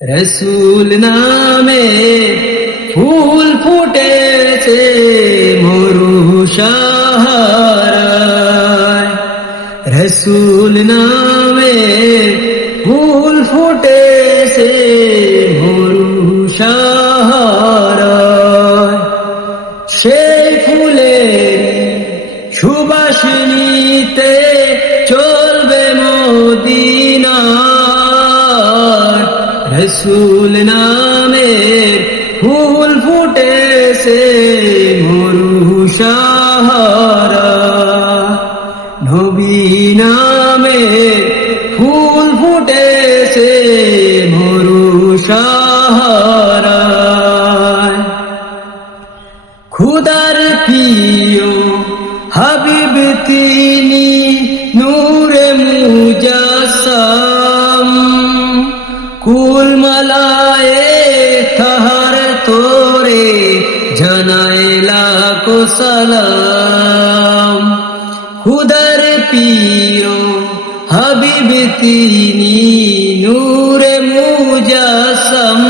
রসুল নামে ফুল ফুটেছে মরু সাহারায়, রসুল নামে ফুল ফুটেছে মরু সাহারায়। সেই ফুলের সুবাস নিতে চলবে মদিনায়, রসুল নামে ফুল ফুটেছে মরু সাহারায়, নবী নামে ফুল ফুটেছে মরু সাহারায়। খুদার প্রিয় হাবিব তিনি নূরে মুজাসসাম, কুল মালায়ে তাহার তোরে জানায় লাখো সালাম। খুদার প্রিয় হাবিব তিনি নূরে মুজাসসাম,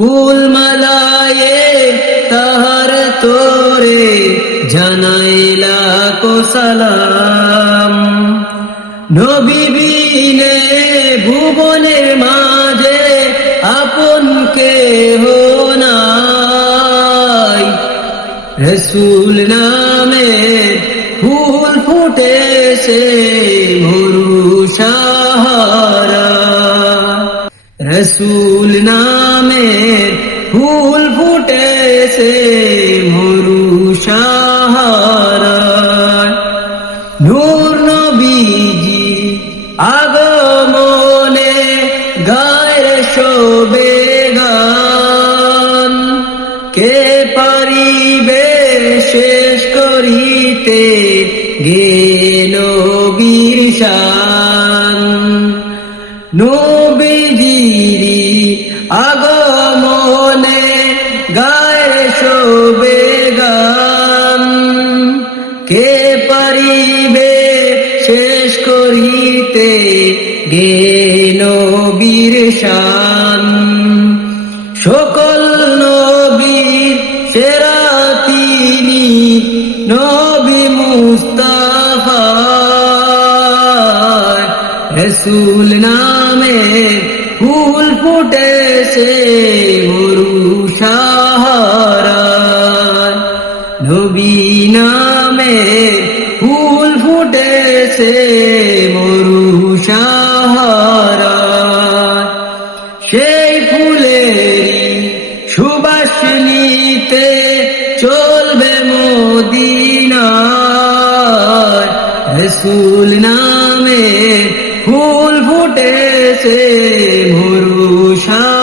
কুল মালায়ে তাহার তোরে জানাই লাখো সালাম। নবী বিনে ভুবনের মাঝে আপন কেহ নাই, রসুল নামে ফুল ফুটেছে মরু সাহারায়, রসুল নামে ফুল ফুটেছে মরু সাহারায়। নূর নবীজি আগমনে গায় শোবে গান, কে পারিবে শেষ করিতে গেল বীর শান। নবীজিরি আগমনে গায় শোবে গান, কে পারিবে শেষ করিতে গেল বীর শান। সকল নবীর সেরা তিনি নবী মুস্তাফা, রসুল নামে ফুল ফুটেছে মরু সাহারায়, নবী নামে ফুল ফুটেছে মরু সাহারায়। সেই ফুলেরই সুবাস নিতে চলবে মদিনায়, রসুল নামে ফুল ফুটেছে মরু সাহারায়।